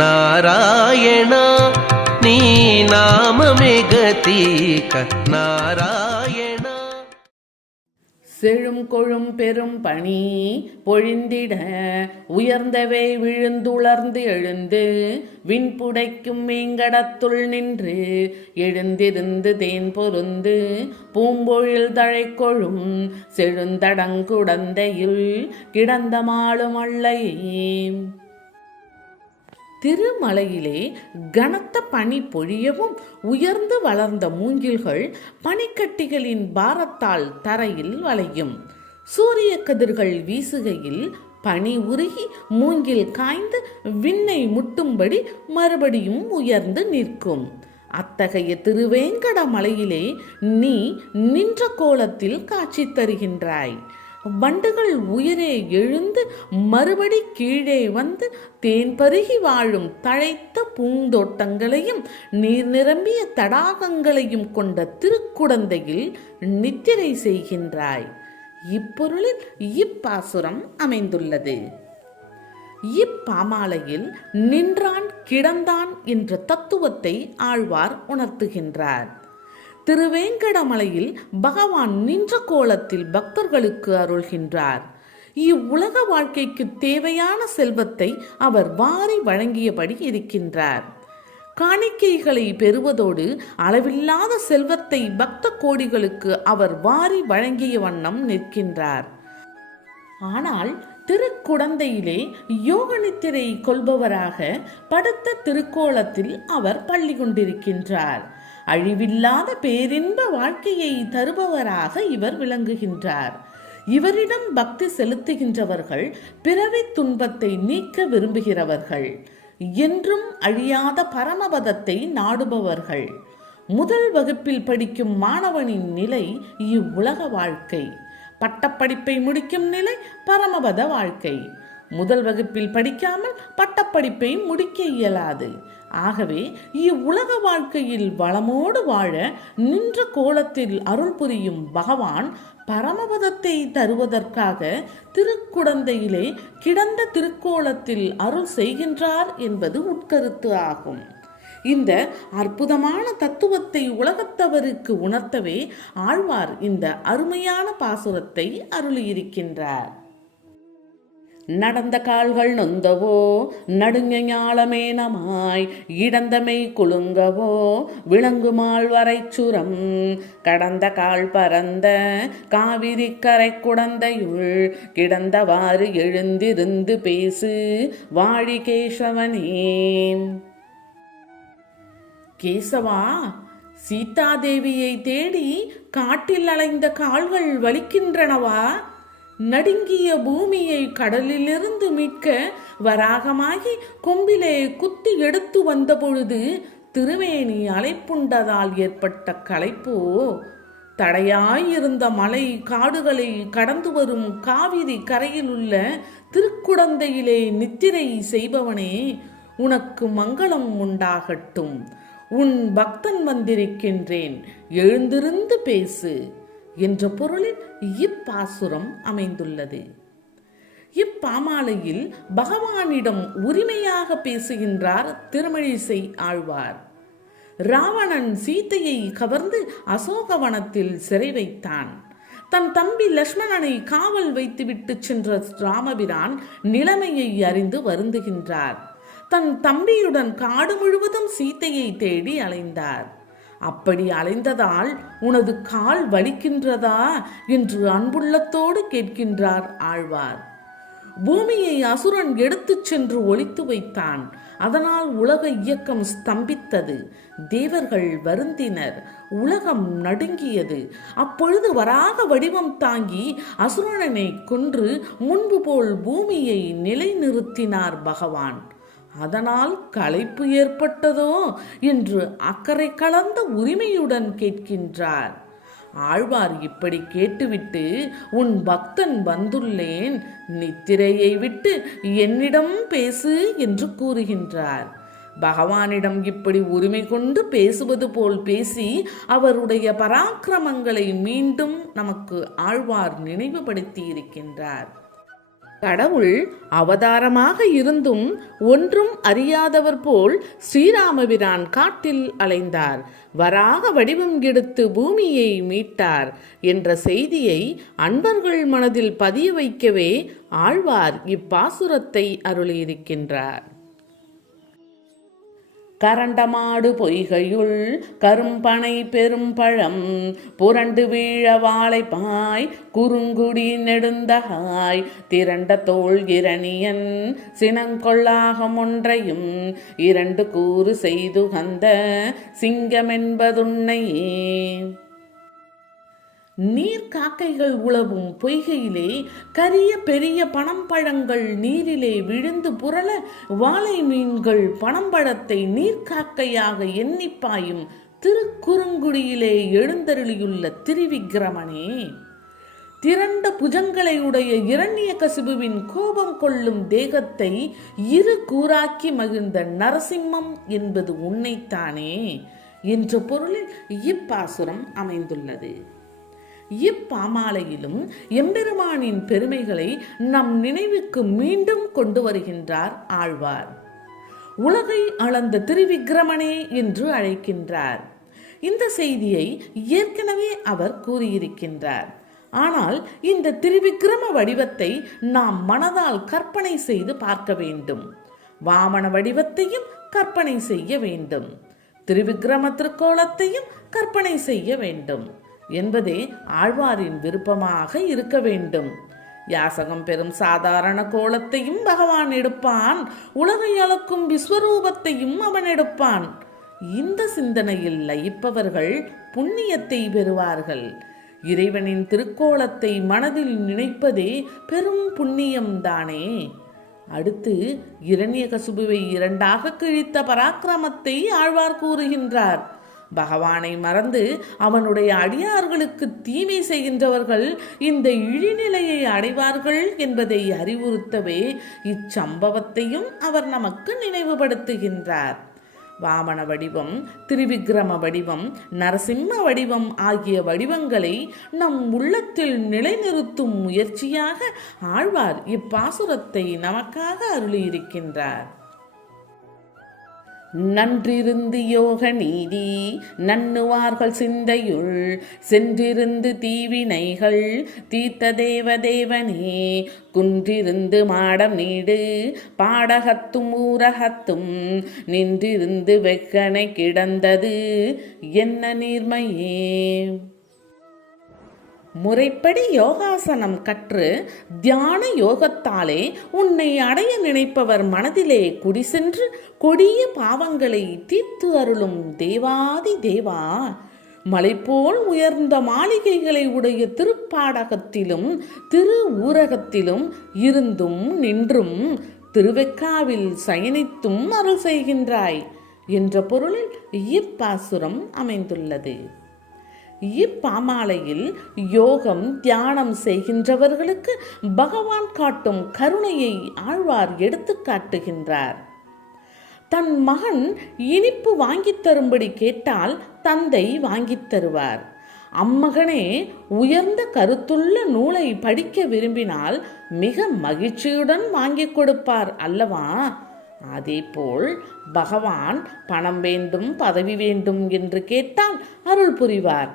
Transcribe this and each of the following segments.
நாராயணா நீ நாமமே கதிக நாராயணா. செழும் கொழும் பெரும் பனி பொழிந்திட உயர்ந்தவை விழுந்துளர்ந்து எழுந்து விண்புடைக்கும் மீங்கடத்துள் நின்று எழுந்திருந்து தேன் பொருந்து பூம்பொழில் தழைக்கொழும் செழுந்தடங்குடந்தையில் கிடந்த மாளும் அல்லையே. திருமலையிலே கனத்த பனி பொழியவும் உயர்ந்து வளர்ந்த மூங்கில்கள் பனிக்கட்டிகளின் பாரத்தால் தரையில் வளையும். சூரிய கதிர்கள் வீசுகையில் பனி உருகி மூங்கில் காய்ந்து விண்ணை முட்டும்படி மறுபடியும் உயர்ந்து நிற்கும். அத்தகைய திருவேங்கட மலையிலே நீ நின்ற கோலத்தில் காட்சி தருகின்றாய். வண்டுகள் உயிரே எழுந்து மறுபடி கீழே வந்து தேன் பருகி வாழும் தழைத்த பூந்தோட்டங்களையும் நீர் நிரம்பிய தடாகங்களையும் கொண்ட திருக்குடந்தையில் நித்திரை செய்கின்றாய். இப்பொருளில் இப்பாசுரம் அமைந்துள்ளது. இப்பாமாலையில் நின்றான் கிடந்தான் என்ற தத்துவத்தை ஆழ்வார் உணர்த்துகின்றார். திருவேங்கடமலையில் பகவான் நின்ற கோலத்தில் பக்தர்களுக்கு அருள்கின்றார். இவ்வுலக வாழ்க்கைக்கு தேவையான செல்வத்தை அவர் வாரி வழங்கியபடி இருக்கின்றார். காணிக்கைகளை பெறுவதோடு அளவில்லாத செல்வத்தை பக்த கோடிகளுக்கு அவர் வாரி வழங்கிய வண்ணம் நிற்கின்றார். ஆனால் திருக்குடந்தையிலே யோக நித்திரை கொள்பவராக படுத்த திருக்கோலத்தில் அவர் பள்ளி கொண்டிருக்கின்றார். அழிவில்லாத பேரின்ப வாழ்க்கையை தருபவராக இவர் விளங்குகின்றார். இவரிடம் பக்தி செலுத்துகின்றவர்கள் பிறவி துன்பத்தை நீக்க விரும்புகிறவர்கள், என்றும் அழியாத பரமபதத்தை நாடுபவர்கள். முதல் வகுப்பில் படிக்கும் மாணவனின் நிலை இவ்வுலக வாழ்க்கை. பட்டப்படிப்பை முடிக்கும் நிலை பரமபத வாழ்க்கை. முதல் வகுப்பில் படிக்காமல் பட்டப்படிப்பை முடிக்க இயலாது. ஆகவே இவ்வுலக வாழ்க்கையில் வளமோடு வாழ நின்ற கோலத்தில் அருள் புரியும் பகவான் பரமபதத்தை தருவதற்காக திருக்குடந்தையிலே கிடந்த திருக்கோலத்தில் அருள் செய்கின்றார் என்பது உட்கருத்து ஆகும். இந்த அற்புதமான தத்துவத்தை உலகத்தவருக்கு உணர்த்தவே ஆழ்வார் இந்த அருமையான பாசுரத்தை அருளியிருக்கின்றார். நடந்த கால்கள் நொந்தவோ நடுஞாலமேனமாய் இடந்தமை குலுங்கவோ விளங்குமாள் வரைச்சுரம் கடந்த கால் பரந்த காவிரி கரை குடந்தையுள் கிடந்தவாறு எழுந்திருந்து பேசு வாழி கேசவனே. கேசவா, சீதாதேவியை தேடி காட்டில் அலைந்த கால்கள் வலிக்கின்றனவா? நடுங்கிய பூமியை கடலிலிருந்து மீட்க வராகமாகி கொம்பிலே குத்தி எடுத்து வந்த பொழுது திருவேணி அலைப்புண்டதால் ஏற்பட்ட களைப்போ? தடையாயிருந்த மலை காடுகளை கடந்து வரும் காவிரி கரையில் உள்ள திருக்குடந்தையிலே நித்திரை செய்பவனே, உனக்கு மங்களம் உண்டாகட்டும். உன் பக்தன் வந்திருக்கின்றேன், எழுந்திருந்து பேசு என்ற பொருளில் இப்பாசுரம் அமைந்துள்ளது. இப்பாமாலையில் பகவானிடம் உரிமையாக பேசுகின்றார் திருமழிசை ஆழ்வார். ராவணன் சீதையை கவர்ந்து அசோகவனத்தில் சிறை வைத்தான். தன் தம்பி லக்ஷ்மணனை காவல் வைத்துவிட்டு சென்ற ராமபிரான் நிலைமையை அறிந்து வருந்துகின்றார். தன் தம்பியுடன் காடு முழுவதும் சீதையை தேடி அலைந்தார். அப்படி அலைந்ததால் உனது கால் வலிக்கின்றதா என்று அன்புள்ளத்தோடு கேட்கின்றார் ஆழ்வார். பூமியை அசுரன் எடுத்துச் சென்று ஒளித்து வைத்தான். அதனால் உலக இயக்கம் ஸ்தம்பித்தது. தேவர்கள் வருந்தினர். உலகம் நடுங்கியது. அப்பொழுது வராக வடிவம் தாங்கி அசுரனை கொன்று முன்பு போல் பூமியை நிலைநிறுத்தினார் பகவான். அதனால் களைப்பு ஏற்பட்டதோ என்று அக்கறை கலந்த உரிமையுடன் கேட்கின்றார். ஆழ்வார் இப்படி கேட்டுவிட்டு, உன் பக்தன் வந்துள்ளேன், நித்திரையை விட்டு என்னிடம் பேசு என்று கூறுகின்றார். பகவானிடம் இப்படி உரிமை கொண்டு பேசுவது போல் பேசி அவருடைய பராக்கிரமங்களை மீண்டும் நமக்கு ஆழ்வார் நினைவுபடுத்தி இருக்கின்றார். கடவுள் அவதாரமாக இருந்தும் ஒன்றும் அறியாதவர் போல் ஸ்ரீராமபிரான் காட்டில் அலைந்தார், வராக வடிவம் எடுத்து பூமியை மீட்டார் என்ற செய்தியை அன்பர்கள் மனதில் பதிய வைக்கவே ஆழ்வார் இப்பாசுரத்தை அருளியிருக்கின்றார். கரண்டமாடு பொய்கையுள் கரும்பனை பெரும் பழம் புரண்டு வீழ வாழைப்பாய் குறுங்குடி நெடுந்தகாய் திரண்ட தோள் இரணியன் சினங்கொள்ளாகம் ஒன்றையும் இரண்டு கூறு செய்து கந்த சிங்கமென்பதுன்னையே. நீர் காக்கைகள் உழவும் பொய்கையிலே கரிய பெரிய பனம்பழங்கள் நீரிலே விழுந்து புரள வாழை மீன்கள் பனம்பழத்தை நீர்க்காக்கையாக எண்ணிப்பாயும் திருக்குறுங்குடியிலே எழுந்தருளியுள்ள திரிவிக்கிரமனே, திரண்ட புஜங்களை உடைய இரண்யகசிபுவின் கோபம் கொள்ளும் தேகத்தை இரு கூறாக்கி மகிழ்ந்த நரசிம்மம் என்பது உன்னைத்தானே என்ற பொருளில் இப்பாசுரம் அமைந்துள்ளது. இப்பாமாலையிலும் எம்பெருமானின் பெருமைகளை நம் நினைவுக்கு மீண்டும் கொண்டு வருகின்றார் ஆழ்வார். உலகை அளந்த திருவிக்கிரமனே என்று அழைக்கின்றார். இந்த செய்தியை ஏற்கனவே அவர் கூறியிருக்கின்றார். ஆனால் இந்த திருவிக்கிரம வடிவத்தை நாம் மனதால் கற்பனை செய்து பார்க்க வேண்டும். வாமன வடிவத்தையும் கற்பனை செய்ய வேண்டும், திருவிக்கிரம திருக்கோலத்தையும் கற்பனை செய்ய வேண்டும் என்பதே ஆழ்வாரின் விருப்பமாக இருக்க வேண்டும். யாசகம் பெறும் சாதாரண கோலத்தையும் பகவான் எடுப்பான், உலகை அளக்கும் விஸ்வரூபத்தையும் அவன் எடுப்பான். இந்த சிந்தனையில் லயிப்பவர்கள் புண்ணியத்தை பெறுவார்கள். இறைவனின் திருக்கோலத்தை மனதில் நினைப்பதே பெரும் புண்ணியம்தானே. அடுத்து இரண்யகசிபுவை இரண்டாக கிழித்த பராக்கிரமத்தை ஆழ்வார் கூறுகின்றார். பகவானை மறந்து அவனுடைய அடியார்களுக்கு தீமை செய்கின்றவர்கள் இந்த இழிநிலையை அடைவார்கள் என்பதை அறிவுறுத்தவே இச்சம்பவத்தையும் அவர் நமக்கு நினைவுபடுத்துகின்றார். வாமன வடிவம், திரிவிக்கிரம வடிவம், நரசிம்ம வடிவம் ஆகிய வடிவங்களை நம் உள்ளத்தில் நிலைநிறுத்தும் முயற்சியாக ஆழ்வார் இப்பாசுரத்தை நமக்காக அருளியிருக்கின்றார். நன்றிருந்து யோக நீதி நன்னுவார்கள் சிந்தையுள் சென்றிருந்து தீவினைகள் தீர்த்த தேவதேவனே குன்றிருந்து மாடம் நீடு பாடகத்தும் ஊரகத்தும் நின்றிருந்து வெக்கனை கிடந்தது என்ன நீர்மையே. முறைப்படி யோகாசனம் கற்று தியான யோகத்தாலே உன்னை அடைய நினைப்பவர் மனதிலே குடி சென்று கொடிய பாவங்களை தீர்த்து அருளும் தேவாதி தேவா, மலைபோல் உயர்ந்த மாளிகைகளை உடைய திருப்பாடகத்திலும் திரு ஊரகத்திலும் இருந்தும் நின்றும் திருவெக்காவில் சயனித்தும் அருள் செய்கின்றாய் என்ற பொருளில் இப்பாசுரம் அமைந்துள்ளது. இப்பாமாலையில் யோகம் தியானம் செய்கின்றவர்களுக்கு பகவான் காட்டும் கருணையை ஆழ்வார் எடுத்து காட்டுகின்றார். தன் மகன் இனிப்பு வாங்கித் தரும்படி கேட்டால் தந்தை வாங்கித் தருவார். அம்மகனே உயர்ந்த கருத்துள்ள நூலை படிக்க விரும்பினால் மிக மகிழ்ச்சியுடன் வாங்கிக் கொடுப்பார் அல்லவா? அதேபோல் பகவான் பணம் வேண்டும், பதவி வேண்டும் என்று கேட்டால் அருள் புரிவார்.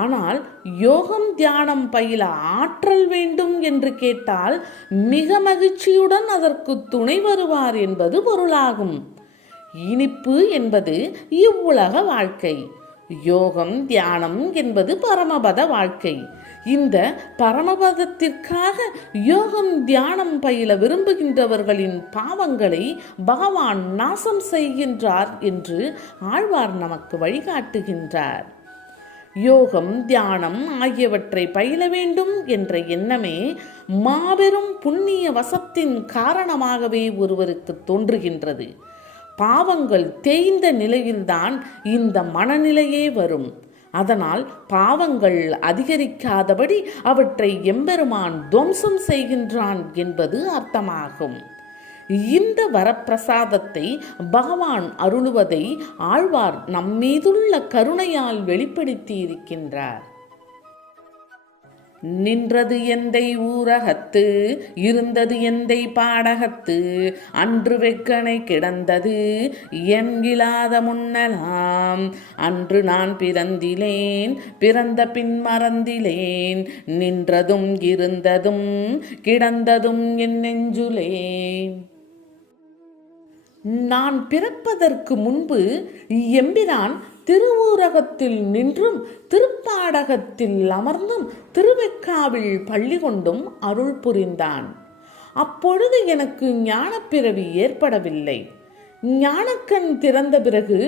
ஆனால் யோகம் தியானம் பயில ஆற்றல் வேண்டும் என்று கேட்டால் மிக மகிழ்ச்சியுடன் அதற்கு துணை வருவார் என்பது பொருளாகும். இனிப்பு என்பது இவ்வுலக வாழ்க்கை, யோகம் தியானம் என்பது பரமபத வாழ்க்கை. இந்த பரமபதத்திற்காக யோகம் தியானம் பயில விரும்புகின்றவர்களின் பாவங்களை பகவான் நாசம் செய்கின்றார் என்று ஆழ்வார் நமக்கு வழிகாட்டுகின்றார். யோகம் தியானம் ஆகியவற்றை பயில வேண்டும் என்ற எண்ணமே மாபெரும் புண்ணிய வசத்தின் காரணமாகவே ஒருவருக்கு தோன்றுகின்றது. பாவங்கள் தேய்ந்த நிலையில்தான் இந்த மனநிலையே வரும். அதனால் பாவங்கள் அதிகரிக்காதபடி அவற்றை எம்பெருமான் துவம்சம் செய்கின்றான் என்பது அர்த்தமாகும். இந்த வரப்பிரசாதத்தை பகவான் அருளுவதை ஆழ்வார் நம்மீதுள்ள கருணையால் வெளிப்படுத்தி இருக்கின்றார். நின்றது எந்தை ஊரகத்து, இருந்தது எந்தை பாடகத்து, அன்று வெக்கனை கிடந்தது என்கிலாத முன்னலாம். அன்று நான் பிறந்திலேன், பிறந்த பின் மறந்திலேன், நின்றதும் இருந்ததும் கிடந்ததும் என் நெஞ்சுலே. நான் பிறப்பதற்கு முன்பு எம்பிரான் திருவூரகத்தில் நின்றும் திருப்பாடகத்தில் அமர்ந்தும் திருவெக்காவில் பள்ளி கொண்டும் அருள் புரிந்தான். அப்பொழுது எனக்கு ஞானப்பிறவி ஏற்படவில்லை. ஞானக்கண் திறந்த பிறகு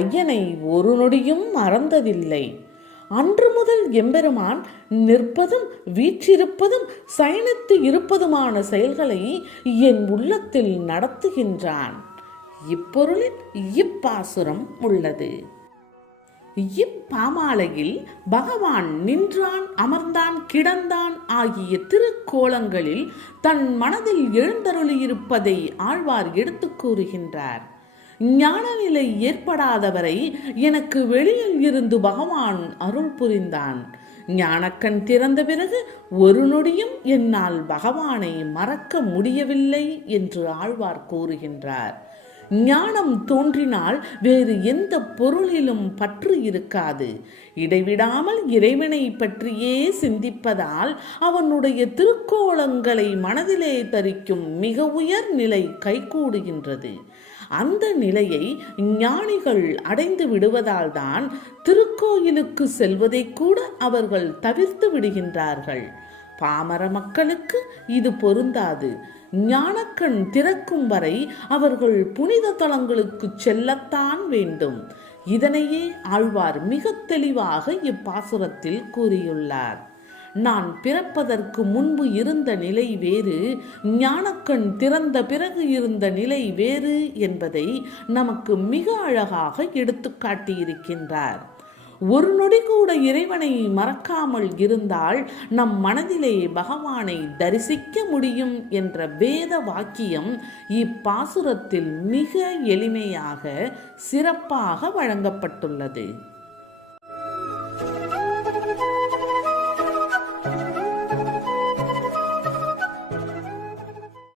ஐயனை ஒரு நொடியும் மறந்ததில்லை. அன்று முதல் எம்பெருமான் நிற்பதும் வீற்றிருப்பதும் சயனித்து இருப்பதுமான செயல்களை என் உள்ளத்தில் நடத்துகின்றான். இப்பொருளில் இப்பாசுரம் உள்ளது. இப்பாமாலையில் பகவான் நின்றான், அமர்ந்தான், கிடந்தான் ஆகிய திருக்கோலங்களில் தன் மனதில் எழுந்தருளியிருப்பதை ஆழ்வார் எடுத்து கூறுகின்றார். ஞான நிலை ஏற்படாதவரை எனக்கு வெளியில் இருந்து பகவான் அருள் புரிந்தான். ஞானக்கண் திறந்த பிறகு ஒரு நொடியும் என்னால் பகவானை மறக்க முடியவில்லை என்று ஆழ்வார் கூறுகின்றார். ஞானம் தோன்றினால் வேறு எந்த பொருளிலும் பற்று இருக்காது. இடைவிடாமல் இறைவனை பற்றியே சிந்திப்பதால் அவனுடைய திருக்கோலங்களை மனதிலே தரிக்கும் மிக உயர் நிலை கைகூடுகின்றது. அந்த நிலையை ஞானிகள் அடைந்து விடுவதால் தான் திருக்கோயிலுக்கு செல்வதை கூட அவர்கள் தவிர்த்து விடுகின்றார்கள். பாமர மக்களுக்கு இது பொருந்தாது. ஞானக்கண் திறக்கும் வரை அவர்கள் புனித தலங்களுக்கு செல்லத்தான் வேண்டும். இதனையே ஆழ்வார் மிக தெளிவாக இப்பாசுரத்தில் கூறியுள்ளார். நான் பிறப்பதற்கு முன்பு இருந்த நிலை வேறு, ஞானக்கண் திறந்த பிறகு இருந்த நிலை வேறு என்பதை நமக்கு மிக அழகாக எடுத்து காட்டியிருக்கின்றார். ஒரு நொடி கூட இறைவனை மறக்காமல் இருந்தால் நம் மனதிலே பகவானை தரிசிக்க முடியும் என்ற வேத வாக்கியம் இப்பாசுரத்தில் மிக எளிமையாக சிறப்பாக வழங்கப்பட்டுள்ளது.